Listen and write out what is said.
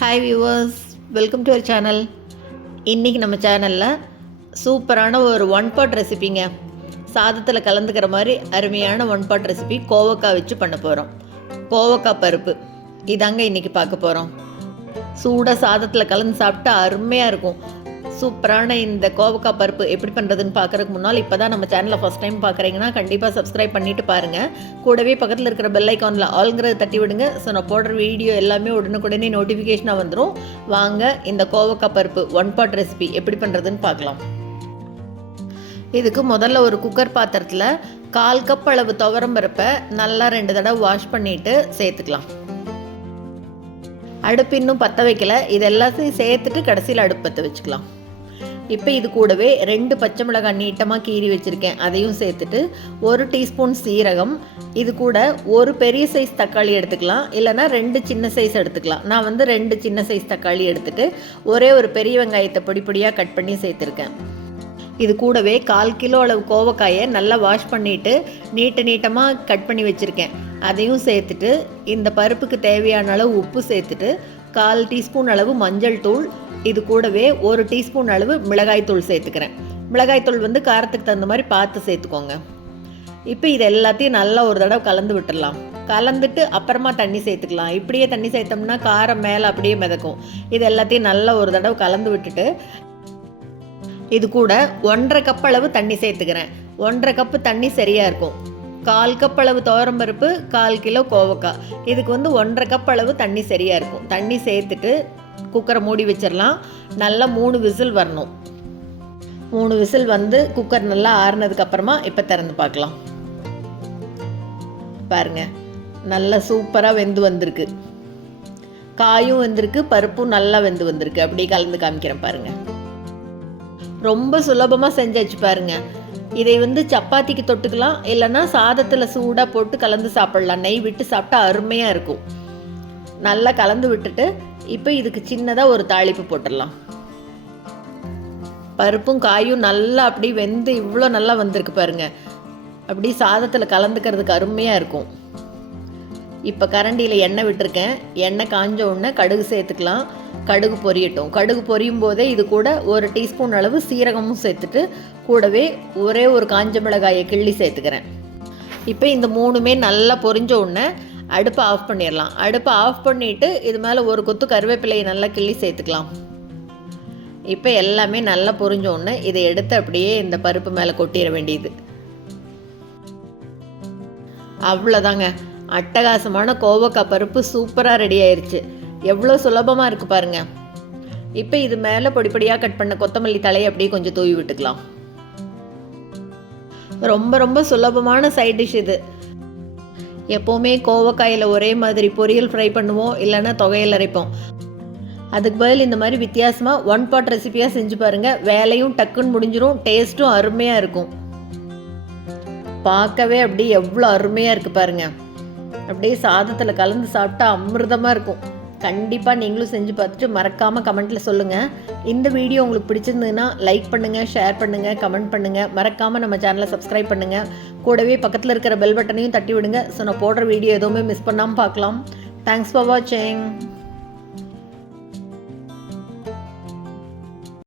Hi viewers, welcome to our channel. இன்றைக்கி நம்ம சேனலில் சூப்பரான ஒரு ஒன் பாட் ரெசிபிங்க. சாதத்தில் கலந்துக்கிற மாதிரி அருமையான ஒன் பாட் ரெசிபி கோவக்காய் வச்சு பண்ண போகிறோம். கோவக்காய் பருப்பு இதாங்க இன்றைக்கி பார்க்க போகிறோம். சூடாக சாதத்தில் கலந்து சாப்பிட்டா அருமையாக இருக்கும். சூப்பரான இந்த கோவக்காய் பருப்பு எப்படி பண்ணுறதுன்னு பார்க்குறதுக்கு முன்னால் இப்போ தான் நம்ம சேனலை ஃபஸ்ட் டைம் பார்க்குறீங்கன்னா கண்டிப்பாக சப்ஸ்கிரைப் பண்ணிவிட்டு பாருங்கள். கூடவே பக்கத்தில் இருக்கிற பெல் ஐக்கானில் ஆல்ங்கிறத தட்டி விடுங்க. ஸோ நான் போடுற வீடியோ எல்லாமே உடனுக்குடனே நோட்டிஃபிகேஷனாக வந்துடும். வாங்க இந்த கோவக்காய் பருப்பு ஒன் பாட் ரெசிபி எப்படி பண்ணுறதுன்னு பார்க்கலாம். இதுக்கு முதல்ல ஒரு குக்கர் பாத்திரத்தில் 1/4 கப் அளவு துவரம் பருப்பை நல்லா 2 தடவை வாஷ் பண்ணிவிட்டு சேர்த்துக்கலாம். அடுப்பு இன்னும் பற்ற வைக்கல, இது எல்லாத்தையும் சேர்த்துட்டு கடைசியில் அடுப்பு பற்ற வச்சுக்கலாம். இப்போ இது கூடவே 2 பச்சை மிளகாய் நீட்டமாக கீறி வச்சுருக்கேன், அதையும் சேர்த்துட்டு 1 டீஸ்பூன் சீரகம், இது கூட ஒரு பெரிய சைஸ் தக்காளி எடுத்துக்கலாம், இல்லைனா 2 சின்ன சைஸ் எடுத்துக்கலாம். நான் 2 சின்ன சைஸ் தக்காளி எடுத்துகிட்டு ஒரே ஒரு பெரிய வெங்காயத்தை பொடியாக கட் பண்ணி சேர்த்துருக்கேன். இது கூடவே 1/4 கிலோ அளவு கோவக்காயை நல்லா வாஷ் பண்ணிவிட்டு நீட்டமாக கட் பண்ணி வச்சுருக்கேன், அதையும் சேர்த்துட்டு இந்த பருப்புக்கு தேவையான அளவு உப்பு சேர்த்துட்டு 1/4 டீஸ்பூன் அளவு மஞ்சள் தூள், இது கூடவே 1 டீஸ்பூன் அளவு மிளகாய் தூள் சேர்த்துக்கிறேன். மிளகாய் தூள் காரத்துக்கு தகுந்த மாதிரி பார்த்து சேர்த்துக்கோங்க. இப்போ இது எல்லாத்தையும் நல்லா ஒரு தடவை கலந்து விட்டுடலாம். கலந்துட்டு அப்புறமா தண்ணி சேர்த்துக்கலாம். இப்படியே தண்ணி சேர்த்தோம்னா காரம் மேலே அப்படியே மிதக்கும். இது எல்லாத்தையும் நல்லா ஒரு தடவை கலந்து விட்டுட்டு இது கூட 1/2 கப் அளவு தண்ணி சேர்த்துக்கிறேன். 1/2 கப்பு தண்ணி சரியாக இருக்கும். 1/4 கப் அளவு துவரம் பருப்பு, 1/4 கிலோ கோவக்காய், இதுக்கு 1/2 கப் அளவு தண்ணி சரியாக இருக்கும். தண்ணி சேர்த்துட்டு குக்கரை மூடி வச்சிடலாம். நல்லா 3 விசில் வரணும். 3 விசில் குக்கர் நல்லா ஆறுனதுக்கப்புறமா இப்போ திறந்து பார்க்கலாம். பாருங்க, நல்லா சூப்பராக வெந்து வந்திருக்கு. காயும் வெந்திருக்கு, பருப்பும் நல்லா வெந்து வந்திருக்கு. அப்படியே கலந்து காமிக்கிறேன் பாருங்கள். ரொம்ப சுலபமாக செஞ்சாச்சு பாருங்க. இதை சப்பாத்திக்கு தொட்டுக்கலாம், இல்லைன்னா சாதத்தில் சூடாக போட்டு கலந்து சாப்பிடலாம். நெய் விட்டு சாப்பிட்டா அருமையாக இருக்கும். நல்லா கலந்து விட்டுட்டு இப்போ இதுக்கு சின்னதாக ஒரு தாளிப்பு போட்டுடலாம். பருப்பும் காயும் நல்லா அப்படி வெந்து இவ்வளோ நல்லா வந்திருக்கு பாருங்க. அப்படி சாதத்தில் கலந்துக்கிறதுக்கு அருமையாக இருக்கும். இப்போ கரண்டியில் எண்ணெய் விட்டுருக்கேன். எண்ணெய் காஞ்ச உடனே கடுகு சேர்த்துக்கலாம். கடுகு பொரியட்டும். கடுகு பொரியும் போதே இது கூட 1 டீஸ்பூன் அளவு சீரகமும் சேர்த்துட்டு கூடவே ஒரே ஒரு காஞ்ச மிளகாயை கிள்ளி சேர்த்துக்கிறேன். இப்போ இந்த 3மே நல்லா பொரிஞ்ச உடனே அடுப்பை ஆஃப் பண்ணிடலாம். அடுப்பை ஆஃப் பண்ணிவிட்டு இது மேலே ஒரு கொத்து கருவேப்பிலையை நல்லா கிள்ளி சேர்த்துக்கலாம். இப்போ எல்லாமே நல்லா பொரிஞ்ச உடனே இதை எடுத்து அப்படியே இந்த பருப்பு மேலே கொட்டிட வேண்டியது. அவ்வளோதாங்க, அட்டகாசமான கோவக்காய் பருப்பு சூப்பராக ரெடி ஆயிடுச்சு. எவ்வளோ சுலபமாக இருக்குது பாருங்கள். இப்போ இது மேலே பொடியாக கட் பண்ண கொத்தமல்லி தலையை அப்படியே கொஞ்சம் தூவி விட்டுக்கலாம். ரொம்ப சுலபமான சைட் டிஷ் இது. எப்போவுமே கோவக்காயில் ஒரே மாதிரி பொரியல் ஃப்ரை பண்ணுவோம், இல்லைன்னா தொகையில் அரைப்போம். அதுக்கு பதில் இந்த மாதிரி வித்தியாசமாக ஒன் பாட் ரெசிபியாக செஞ்சு பாருங்கள். வேலையும் டக்குன்னு முடிஞ்சிடும், டேஸ்ட்டும் அருமையாக இருக்கும். பார்க்கவே அப்படியே எவ்வளோ அருமையாக இருக்குது பாருங்கள். அப்படியே சாதத்தில் கலந்து சாப்பிட்டா அமிர்தமாக இருக்கும். கண்டிப்பாக நீங்களும் செஞ்சு பார்த்துட்டு மறக்காமல் கமெண்ட்டில் சொல்லுங்கள். இந்த வீடியோ உங்களுக்கு பிடிச்சிருந்ததுன்னா லைக் பண்ணுங்கள், ஷேர் பண்ணுங்கள், கமெண்ட் பண்ணுங்கள். மறக்காமல் நம்ம சேனலை சப்ஸ்கிரைப் பண்ணுங்கள். கூடவே பக்கத்தில் இருக்கிற பெல் பட்டனையும் தட்டி விடுங்க. ஸோ நான் போடுற வீடியோ எதுவுமே மிஸ் பண்ணாமல் பார்க்கலாம். தேங்க்ஸ் ஃபார் வாட்சிங்.